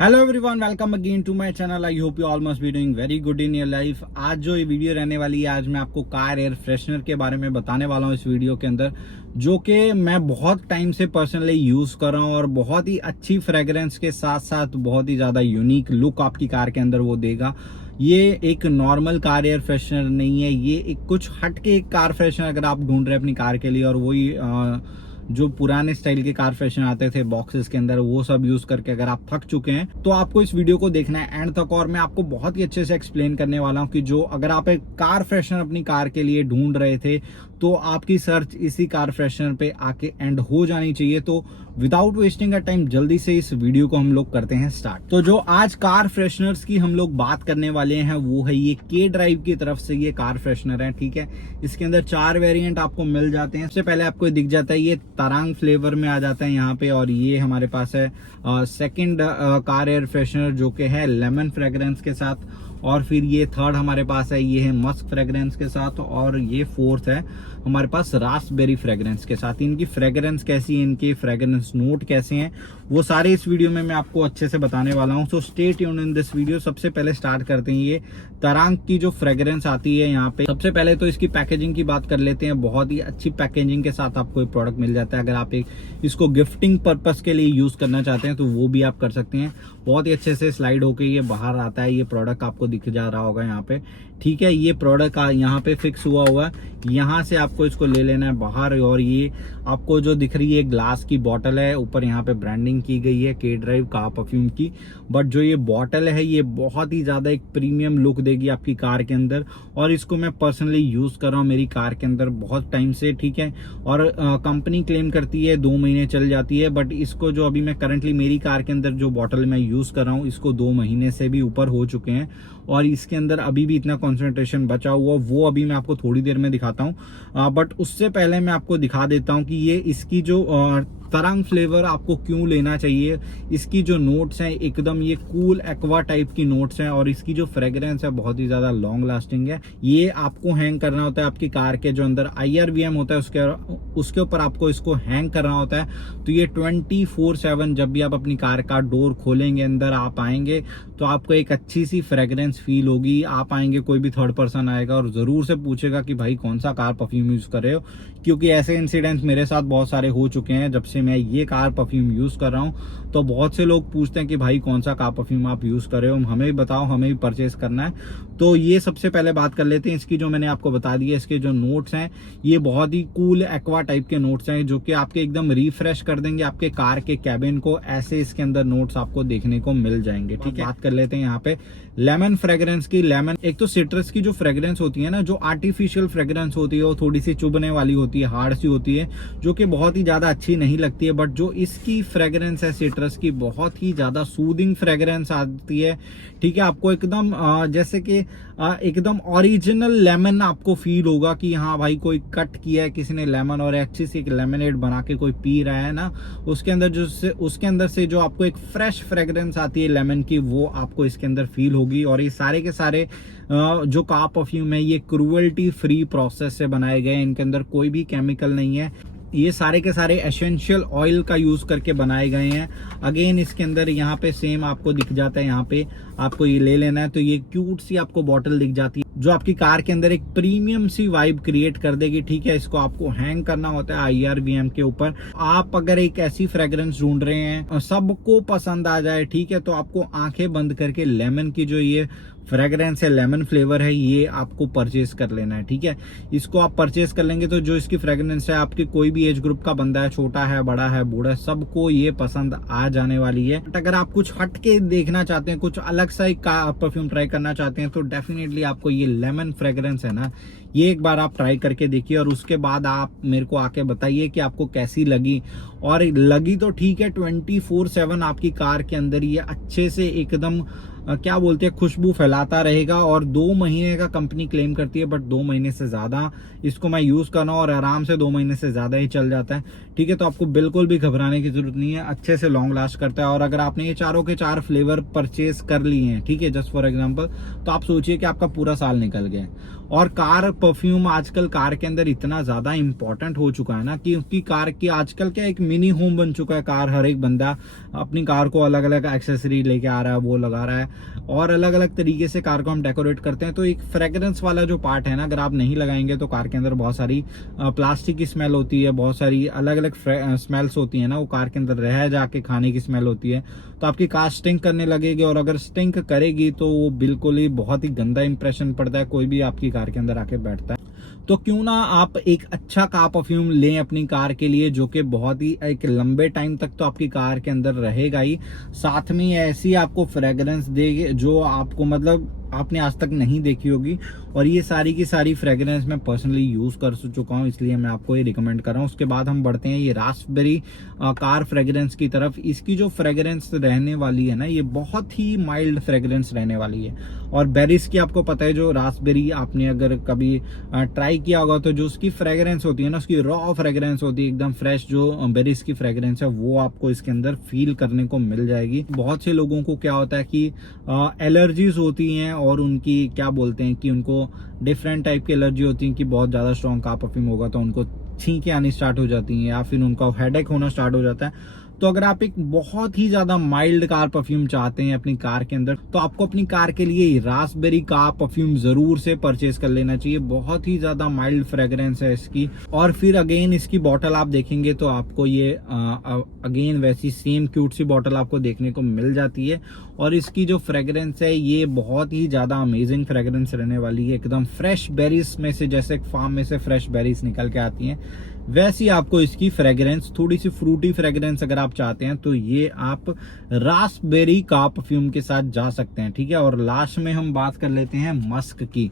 Hello everyone, welcome again to my channel. I hope you all must be doing very good in your life. आज जो ये video रहने वाली है, आज मैं आपको कार एयर फ्रेशनर के बारे में बताने वाला हूँ इस वीडियो के अंदर, जो कि मैं बहुत टाइम से पर्सनली यूज कर रहा हूँ और बहुत ही अच्छी फ्रेग्रेंस के साथ साथ बहुत ही ज्यादा यूनिक लुक आपकी कार के अंदर वो देगा। ये एक नॉर्मल कार एयर फ्रेशनर नहीं है, ये एक कुछ हट के एक कार फ्रेशनर अगर आप ढूंढ रहे हैं अपनी कार के लिए, और वही जो पुराने स्टाइल के कार फ्रेशनर आते थे बॉक्सेस के अंदर, वो सब यूज करके अगर आप थक चुके हैं तो आपको इस वीडियो को देखना है एंड तक। और मैं आपको बहुत ही अच्छे से एक्सप्लेन करने वाला हूं कि जो अगर आप एक कार फ्रेशनर अपनी कार के लिए ढूंढ रहे थे तो आपकी सर्च इसी कार फ्रेशनर पे आके एंड हो जानी चाहिए। तो विदाउट वेस्टिंग अ टाइम जल्दी से इस वीडियो को हम लोग करते हैं स्टार्ट। तो जो आज कार फ्रेशनर्स की हम लोग बात करने वाले हैं वो है ये के ड्राइव की तरफ से ये कार फ्रेशनर है। ठीक है, इसके अंदर 4 वेरिएंट आपको मिल जाते हैं। सबसे पहले आपको दिख जाता है ये तरांग फ्लेवर में आ जाता है यहाँ पे, और ये हमारे पास है सेकंड कार एयर फ्रेशनर जो कि है लेमन फ्रेग्रेंस के साथ, और फिर ये थर्ड हमारे पास है ये है मस्क फ्रेग्रेंस के साथ, और ये फोर्थ है हमारे पास रास्पबेरी फ्रेग्रेंस के साथ। इनकी फ्रेग्रेंस कैसी है, इनके फ्रेग्रेंस नोट कैसे हैं, वो सारे इस वीडियो में मैं आपको अच्छे से बताने वाला हूं। So stay tuned in this video. सबसे पहले स्टार्ट करते हैं ये तरांग की जो फ्रेग्रेंस आती है यहाँ पे। सबसे पहले तो इसकी पैकेजिंग की बात कर लेते हैं। बहुत ही अच्छी पैकेजिंग के साथ आपको एक प्रोडक्ट मिल जाता है। अगर आप इसको गिफ्टिंग पर्पस के लिए यूज करना चाहते हैं तो वो भी आप कर सकते हैं। बहुत ही अच्छे से स्लाइड होके ये बाहर आता है। ये प्रोडक्ट आपको दिख जा रहा होगा यहाँ पे। ठीक है, ये प्रोडक्ट यहाँ पे फिक्स हुआ हुआ है, यहाँ से आपको इसको ले लेना है बाहर। और ये आपको जो दिख रही है ग्लास की बॉटल है, ऊपर यहाँ पे ब्रांडिंग की गई है के ड्राइव का परफ्यूम की। बट जो ये बॉटल है ये बहुत ही ज्यादा एक प्रीमियम लुक देगी आपकी कार के अंदर, और इसको मैं पर्सनली यूज कर रहा हूँ मेरी कार के अंदर बहुत टाइम से। ठीक है, और कंपनी क्लेम करती है 2 महीने चल जाती है, बट इसको जो अभी मैं करंटली मेरी कार के अंदर जो बॉटल मैं यूज कर रहा हूँ इसको 2 महीने से भी ऊपर हो चुके हैं, और इसके अंदर अभी भी इतना कंसंट्रेशन बचा हुआ, वो अभी मैं आपको थोड़ी देर में दिखाता हूँ। बट उससे पहले मैं आपको दिखा देता हूँ कि ये इसकी जो तरंग फ्लेवर आपको क्यों लेना चाहिए। इसकी जो नोट्स हैं एकदम ये कूल एक्वा टाइप की नोट्स हैं, और इसकी जो फ्रेग्रेंस है बहुत ही ज्यादा लॉन्ग लास्टिंग है। ये आपको हैंग करना होता है आपकी कार के जो अंदर IRVM होता है उसके ऊपर आपको इसको हैंग करना होता है। तो ये 24/7 जब भी आप अपनी कार का डोर खोलेंगे, अंदर आप आएंगे तो आपको एक अच्छी सी फ्रेग्रेंस फील होगी। आप आएंगे, कोई भी थर्ड पर्सन आएगा और जरूर से पूछेगा कि भाई कौन सा कार परफ्यूम यूज कर रहे हो, क्योंकि ऐसे इंसिडेंट्स मेरे साथ बहुत सारे हो चुके हैं। जब से मैं ये कार परफ्यूम यूज कर रहा हूँ तो बहुत से लोग पूछते हैं कि भाई कौन सा कार परफ्यूम आप यूज कर रहे हो, हमें भी बताओ, हमें भी परचेज करना है। तो ये सबसे पहले बात कर लेते हैं इसकी, जो मैंने आपको बता दी है इसके जो नोट्स हैं ये बहुत ही कूल एक्वा टाइप के नोट्स हैं, जो कि आपके एकदम रिफ्रेश कर देंगे आपके कार के कैबिन को। ऐसे इसके अंदर नोट्स आपको देखने को मिल जाएंगे। ठीक है, बात कर लेते हैं यहाँ पे लेमन फ्रेग्रेंस की। लेमन एक तो सिट्रस की जो फ्रेग्रेंस होती है ना, जो आर्टिफिशियल फ्रेग्रेंस होती है वो थोड़ी सी चुभने वाली होती है, हार्ड सी होती है, जो कि बहुत ही ज्यादा अच्छी नहीं लगती है। बट जो इसकी फ्रेग्रेंस है सिट्रस की, बहुत ही ज्यादा सूदिंग फ्रेग्रेंस आती है। ठीक है, आपको एकदम जैसे कि एकदम ओरिजिनल लेमन आपको फील होगा कि हाँ भाई कोई कट किया है किसी ने लेमन, और अच्छी सी एक लेमनेड बना के कोई पी रहा है ना, उसके अंदर से जो आपको एक फ्रेश फ्रेग्रेंस आती है लेमन की, वो आपको इसके अंदर फील होगी। और ये सारे के सारे जो कार परफ्यूम है ये क्रूअल्टी फ्री प्रोसेस से बनाए गए हैं। इनके अंदर कोई भी केमिकल नहीं है, ये सारे के सारे एसेंशियल ऑयल का यूज करके बनाए गए हैं। अगेन इसके अंदर यहाँ पे सेम आपको दिख जाता है, यहाँ पे आपको ये ले लेना है तो ये क्यूट सी आपको बॉटल दिख जाती है, जो आपकी कार के अंदर एक प्रीमियम सी वाइब क्रिएट कर देगी। ठीक है, इसको आपको हैंग करना होता है IRVM के ऊपर। आप अगर एक ऐसी फ्रेग्रेंस ढूंढ रहे हैं सबको पसंद आ जाए, ठीक है, तो आपको आंखें बंद करके लेमन की जो ये फ्रेग्रेंस है, लेमन फ्लेवर है, ये आपको परचेज कर लेना है। ठीक है, इसको आप परचेज कर लेंगे तो जो इसकी फ्रेग्रेंस है आपके कोई भी एज ग्रुप का बंदा है, छोटा है, बड़ा है, बूढ़ा, सबको ये पसंद आ जाने वाली है। बट अगर आप कुछ हट के देखना चाहते हैं, कुछ अलग सा एक परफ्यूम ट्राई करना चाहते हैं, तो डेफिनेटली आपको ये लेमन फ्रेग्रेंस है ना, ये एक बार आप ट्राई करके देखिए, और उसके बाद आप मेरे को आके बताइए कि आपको कैसी लगी। और लगी तो ठीक है, 24/7 आपकी कार के अंदर ये अच्छे से एकदम क्या बोलते हैं खुशबू फैलाता रहेगा। और 2 महीने का कंपनी क्लेम करती है, बट 2 महीने से ज्यादा इसको मैं यूज कर रहा हूँ और आराम से 2 महीने से ज्यादा ही चल जाता है। ठीक है। तो आपको बिल्कुल भी घबराने की जरूरत नहीं है, अच्छे से लॉन्ग लास्ट करता है। और अगर आपने ये चारों के चार फ्लेवर परचेज कर लिए हैं, ठीक है, जस्ट फॉर एग्जांपल, तो आप सोचिए कि आपका पूरा साल निकल गया है। और कार परफ्यूम आजकल कार के अंदर इतना ज्यादा इंपॉर्टेंट हो चुका है ना, क्योंकि कार की आजकल क्या एक मिनी होम बन चुका है कार। हर एक बंदा अपनी कार को अलग अलग एक्सेसरी लेके आ रहा है, वो लगा रहा है, और अलग अलग तरीके से कार को हम डेकोरेट करते हैं। तो एक फ्रेग्रेंस वाला जो पार्ट है ना, अगर आप नहीं लगाएंगे तो कार के अंदर बहुत सारी प्लास्टिक की स्मेल होती है, बहुत सारी अलग अलग स्मेल्स होती है ना, वो कार के अंदर रह जाके खाने की स्मेल होती है। तो आपकी कार स्टिंक करने लगेगी, और अगर स्टिंक करेगी तो वो बिल्कुल ही बहुत ही गंदा इंप्रेशन पड़ता है कोई भी आपकी कार के अंदर आके बैठता है। तो क्यों ना आप एक अच्छा कार परफ्यूम लें अपनी कार के लिए, जो कि बहुत ही एक लंबे टाइम तक तो आपकी कार के अंदर रहेगा ही, साथ में ऐसी आपको फ्रेग्रेंस देगी जो आपको मतलब आपने आज तक नहीं देखी होगी। और ये सारी की सारी फ्रेग्रेंस मैं पर्सनली यूज कर चुका हूँ, इसलिए मैं आपको ये रिकमेंड कर रहा हूँ। उसके बाद हम बढ़ते हैं ये रास्पबेरी कार फ्रेग्रेंस की तरफ। इसकी जो फ्रेग्रेंस रहने वाली है ना, ये बहुत ही माइल्ड फ्रेग्रेंस रहने वाली है। और बेरीज की आपको पता है, जो रास्पबेरी आपने अगर कभी ट्राई किया होगा तो जो उसकी फ्रेग्रेंस होती है ना, उसकी रॉ फ्रेग्रेंस होती है एकदम फ्रेश, जो बेरीज की फ्रेग्रेंस है वो आपको इसके अंदर फील करने को मिल जाएगी। बहुत से लोगों को क्या होता है कि एलर्जीज होती हैं, और उनकी क्या बोलते हैं कि उनको डिफरेंट टाइप की एलर्जी होती है कि बहुत ज्यादा स्ट्रॉन्ग कार परफ्यूम होगा तो उनको छींकें आनी स्टार्ट हो जाती हैं, या फिर उनका हेडेक होना स्टार्ट हो जाता है। तो अगर आप एक बहुत ही ज्यादा माइल्ड कार परफ्यूम चाहते हैं अपनी कार के अंदर, तो आपको अपनी कार के लिए रास्पबेरी कार परफ्यूम जरूर से परचेज कर लेना चाहिए। बहुत ही ज्यादा माइल्ड फ्रेग्रेंस है इसकी। और फिर अगेन इसकी बॉटल आप देखेंगे तो आपको ये अगेन वैसी सेम क्यूट सी बॉटल आपको देखने को मिल जाती है। और इसकी जो फ्रेग्रेंस है ये बहुत ही ज्यादा अमेजिंग फ्रेग्रेंस रहने वाली है, एकदम फ्रेश बेरीज में से, जैसे फार्म में से फ्रेश बेरीज निकल के आती हैं वैसी आपको इसकी फ्रेग्रेंस, थोड़ी सी फ्रूटी फ्रेग्रेंस अगर आप चाहते हैं तो ये आप रास्पबेरी का परफ्यूम के साथ जा सकते हैं, ठीक है। और लास्ट में हम बात कर लेते हैं मस्क की।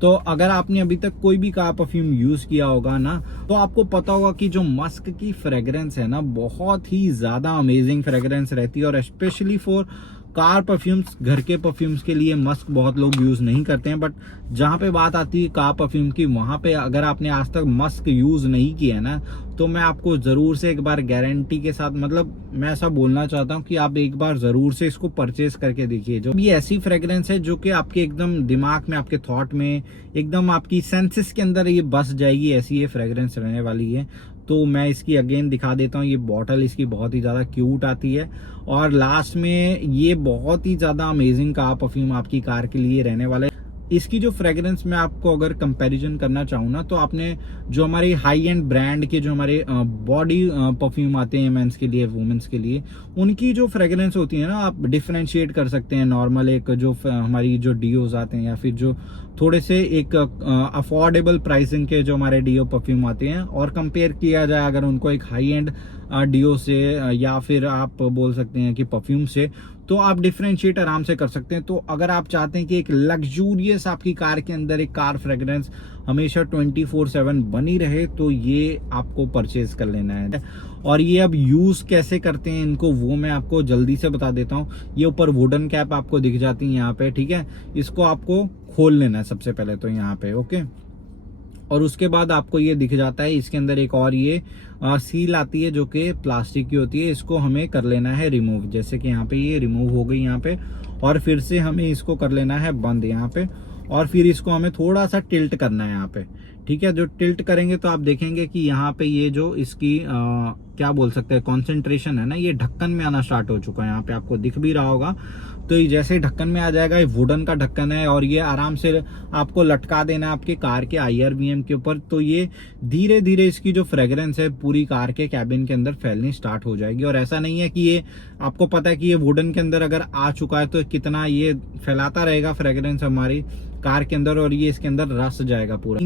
तो अगर आपने अभी तक कोई भी कार परफ्यूम यूज किया होगा ना, तो आपको पता होगा कि जो मस्क की फ्रेग्रेंस है ना, बहुत ही ज्यादा अमेजिंग फ्रेग्रेंस रहती है। और स्पेशली फॉर कार परफ्यूम्स, घर के परफ्यूम्स के लिए मस्क बहुत लोग यूज नहीं करते हैं, बट जहां पे बात आती है कार परफ्यूम की, वहां पे अगर आपने आज तक मस्क यूज नहीं किया है ना, तो मैं आपको जरूर से एक बार गारंटी के साथ, मतलब मैं ऐसा बोलना चाहता हूं कि आप एक बार जरूर से इसको परचेज करके देखिए। जो ये ऐसी फ्रेग्रेंस है जो कि आपके एकदम दिमाग में, आपके थॉट में, एकदम आपकी सेंसेस के अंदर ये बस जाएगी, ऐसी ये फ्रेग्रेंस रहने वाली है। तो मैं इसकी अगेन दिखा देता हूँ, ये बॉटल इसकी बहुत ही ज्यादा क्यूट आती है। और लास्ट में ये बहुत ही ज्यादा अमेजिंग कार परफ्यूम आपकी कार के लिए रहने वाला है। इसकी जो फ्रेग्रेंस मैं आपको अगर कंपैरिजन करना चाहूँ ना, तो आपने जो हमारे हाई एंड ब्रांड के जो हमारे बॉडी परफ्यूम आते हैं मेंस के लिए, वुमेन्स के लिए, उनकी जो फ्रेग्रेंस होती है ना, आप डिफरेंशिएट कर सकते हैं नॉर्मल एक जो हमारी जो डीओज आते हैं, या फिर जो थोड़े से एक अफोर्डेबल प्राइसिंग के जो हमारे डीओ परफ्यूम आते हैं, और कंपेयर किया जाए अगर उनको एक हाई एंड डीओ से, या फिर आप बोल सकते हैं कि परफ्यूम से, तो आप डिफरेंशिएट आराम से कर सकते हैं। तो अगर आप चाहते हैं कि एक लग्जूरियस आपकी कार के अंदर एक कार फ्रेग्रेंस हमेशा 24/7 बनी रहे, तो ये आपको परचेज कर लेना है। और ये अब यूज कैसे करते हैं इनको, वो मैं आपको जल्दी से बता देता हूँ। ये ऊपर वुडन कैप आपको दिख जाती है यहाँ पे, ठीक है। इसको आपको खोल लेना है सबसे पहले तो यहाँ पे, ओके। और उसके बाद आपको ये दिख जाता है, इसके अंदर एक और ये सील आती है जो कि प्लास्टिक की होती है। इसको हमें कर लेना है रिमूव, जैसे कि यहाँ पे ये रिमूव हो गई यहाँ पे। और फिर से हमें इसको कर लेना है बंद यहाँ पे, और फिर इसको हमें थोड़ा सा टिल्ट करना है यहाँ पे, ठीक है। जो टिल्ट करेंगे तो आप देखेंगे कि यहाँ पे ये जो इसकी क्या बोल सकते हैं कॉन्सेंट्रेशन है ना, ये ढक्कन में आना स्टार्ट हो चुका है। यहाँ पे आपको दिख भी रहा होगा। तो ये जैसे ढक्कन में आ जाएगा, ये वुडन का ढक्कन है, और ये आराम से आपको लटका देना है आपके कार के IRVM के ऊपर। तो ये धीरे धीरे इसकी जो फ्रेग्रेंस है पूरी कार के कैबिन के अंदर फैलनी स्टार्ट हो जाएगी। और ऐसा नहीं है कि ये आपको पता है कि ये वुडन के अंदर अगर आ चुका है तो कितना ये फैलाता रहेगा फ्रेग्रेंस हमारी कार के अंदर, और ये इसके अंदर रस जाएगा पूरा।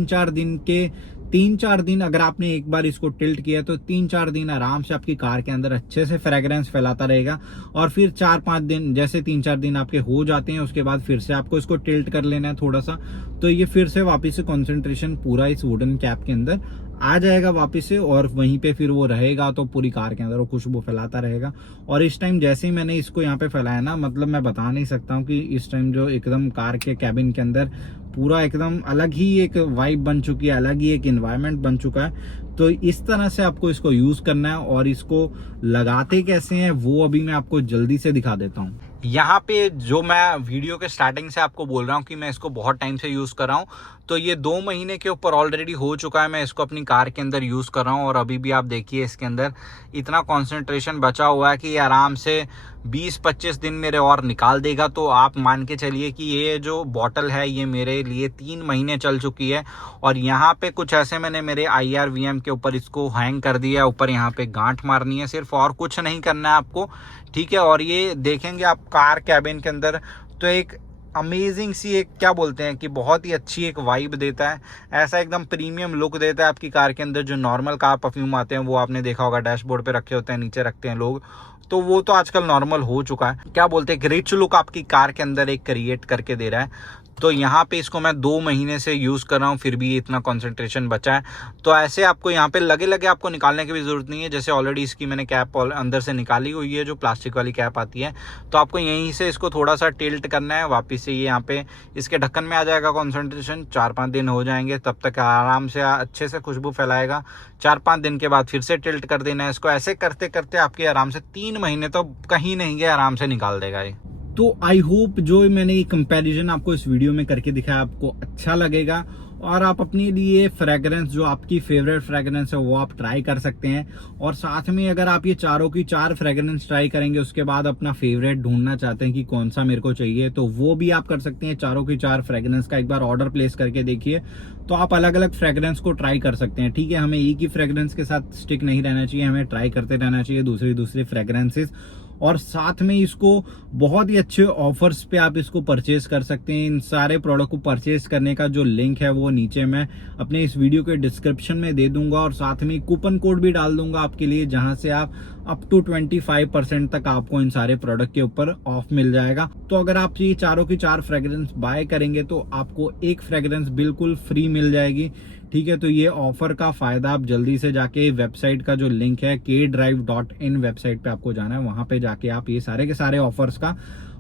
3-4 दिन अगर आपने एक बार इसको टिल्ट किया तो 3-4 दिन आराम से आपकी कार के अंदर अच्छे से फ्रेग्रेंस फैलाता रहेगा। और फिर 4-5 दिन, जैसे 3-4 दिन आपके हो जाते हैं, उसके बाद फिर से आपको इसको टिल्ट कर लेना है थोड़ा सा, तो ये फिर से वापस से कॉन्सेंट्रेशन पूरा इस वुडन कैप के अंदर आ जाएगा वापस से और वहीं पे फिर वो रहेगा, तो पूरी कार के अंदर वो खुशबू फैलाता रहेगा। और इस टाइम जैसे ही मैंने इसको यहाँ पे फैलाया ना, मतलब मैं बता नहीं सकता हूँ कि इस टाइम जो एकदम कार के कैबिन के अंदर पूरा एकदम अलग ही एक वाइब बन चुकी है, अलग ही एक एनवायरनमेंट बन चुका है। तो इस तरह से आपको इसको यूज करना है, और इसको लगाते कैसे हैं वो अभी मैं आपको जल्दी से दिखा देता हूँ। यहाँ पे जो मैं वीडियो के स्टार्टिंग से आपको बोल रहा हूँ कि मैं इसको बहुत टाइम से यूज कर रहा हूँ, तो ये 2 महीने के ऊपर ऑलरेडी हो चुका है मैं इसको अपनी कार के अंदर यूज कर रहा हूँ। और अभी भी आप देखिए इसके अंदर इतना कंसंट्रेशन बचा हुआ है कि ये आराम से 20-25 दिन मेरे और निकाल देगा। तो आप मान के चलिए कि ये जो बॉटल है ये मेरे लिए 3 महीने चल चुकी है। और यहाँ पे कुछ ऐसे मैंने मेरे IRVM के ऊपर इसको हैंग कर दिया, ऊपर यहाँ पे गांठ मारनी है सिर्फ, और कुछ नहीं करना है आपको, ठीक है। और ये देखेंगे आप कार कैबिन के अंदर तो एक अमेजिंग सी, एक क्या बोलते हैं कि बहुत ही अच्छी एक वाइब देता है, ऐसा एकदम प्रीमियम लुक देता है आपकी कार के अंदर। जो नॉर्मल कार परफ्यूम आते हैं वो आपने देखा होगा डैशबोर्ड पे रखे होते हैं, नीचे रखते हैं लोग, तो वो तो आजकल नॉर्मल हो चुका है। क्या बोलते हैं, एक रिच लुक आपकी कार के अंदर एक क्रिएट करके दे रहा है। तो यहाँ पे इसको मैं 2 महीने से यूज़ कर रहा हूँ, फिर भी इतना कंसंट्रेशन बचा है। तो ऐसे आपको यहाँ पे लगे आपको निकालने की भी ज़रूरत नहीं है। जैसे ऑलरेडी इसकी मैंने कैप अंदर से निकाली हुई है, जो प्लास्टिक वाली कैप आती है, तो आपको यहीं से इसको थोड़ा सा टिल्ट करना है, वापस से ये यहाँ पे इसके ढक्कन में आ जाएगा कंसंट्रेशन। 4-5 दिन हो जाएंगे, तब तक आराम से अच्छे से खुशबू फैलाएगा। 4-5 दिन के बाद फिर से टिल्ट कर देना है इसको। ऐसे करते करते आपके आराम से 3 महीने तो कहीं नहीं गए, आराम से निकाल देगा ये। तो आई होप जो मैंने ये कंपैरिजन आपको इस वीडियो में करके दिखाया आपको अच्छा लगेगा, और आप अपने लिए फ्रेग्रेंस, जो आपकी फेवरेट फ्रेग्रेंस है वो आप ट्राई कर सकते हैं। और साथ में अगर आप ये चारों की 4 फ्रेग्रेंस ट्राई करेंगे, उसके बाद अपना फेवरेट ढूंढना चाहते हैं कि कौन सा मेरे को चाहिए, तो वो भी आप कर सकते हैं। चारों की 4 फ्रेग्रेंस का एक बार ऑर्डर प्लेस करके देखिए, तो आप अलग अलग फ्रेग्रेंस को ट्राई कर सकते हैं, ठीक है। हमें एक ही फ्रेग्रेंस के साथ स्टिक नहीं रहना चाहिए, हमें ट्राई करते रहना चाहिए दूसरी फ्रेग्रेंसेस। और साथ में इसको बहुत ही अच्छे ऑफर्स पे आप इसको परचेज कर सकते हैं। इन सारे प्रोडक्ट को परचेज करने का जो लिंक है वो नीचे मैं अपने इस वीडियो के डिस्क्रिप्शन में दे दूंगा, और साथ में कूपन कोड भी डाल दूंगा आपके लिए, जहां से आप अप टू 25% तक आपको इन सारे प्रोडक्ट के ऊपर ऑफ मिल जाएगा। तो अगर आप ये चारों की 4 फ्रेग्रेंस बाय करेंगे तो आपको एक फ्रेग्रेंस बिल्कुल फ्री मिल जाएगी, ठीक है। तो ये ऑफर का फायदा आप जल्दी से जाके वेबसाइट का जो लिंक है kdrive.in वेबसाइट पे आपको जाना है, वहां पे जाके आप ये सारे के सारे ऑफर्स का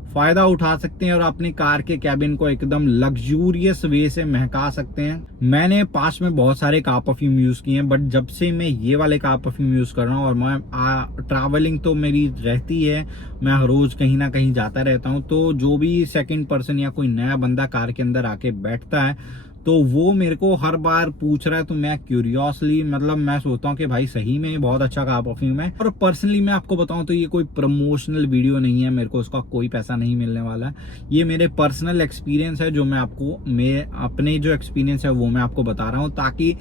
फायदा उठा सकते हैं, और अपनी कार के कैबिन को एकदम लग्जूरियस वे से महका सकते हैं। मैंने पास में बहुत सारे कार परफ्यूम यूज किए हैं, बट जब से मैं ये वाले कार परफ्यूम यूज कर रहा हूँ, और मैं ट्रैवलिंग तो मेरी रहती है, मैं हर रोज कहीं ना कहीं जाता रहता हूँ, तो जो भी सेकंड पर्सन या कोई नया बंदा कार के अंदर आके बैठता है तो वो मेरे को हर बार पूछ रहा है, तो मैं क्यूरियोसली, मतलब मैं सोचता हूँ कि भाई सही में बहुत अच्छा कार परफ्यूम है। और पर्सनली मैं आपको बताऊं तो ये कोई प्रमोशनल वीडियो नहीं है, मेरे को उसका कोई पैसा नहीं मिलने वाला है। ये मेरे पर्सनल एक्सपीरियंस है, जो मैं आपको, मैं अपने जो एक्सपीरियंस है वो मैं आपको बता रहा हूँ, ताकि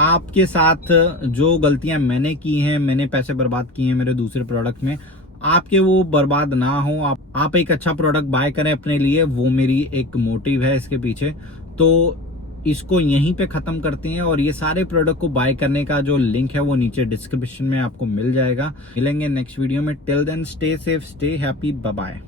आपके साथ जो गलतियां मैंने की हैं, मैंने पैसे बर्बाद किए हैं मेरे दूसरे प्रोडक्ट में, आपके वो बर्बाद ना हो। आप एक अच्छा प्रोडक्ट बाय करें अपने लिए, वो मेरी एक मोटिव है इसके पीछे। तो इसको यहीं पे खत्म करते हैं, और ये सारे प्रोडक्ट को बाय करने का जो लिंक है वो नीचे डिस्क्रिप्शन में आपको मिल जाएगा। मिलेंगे नेक्स्ट वीडियो में, till then stay safe, stay happy, bye bye.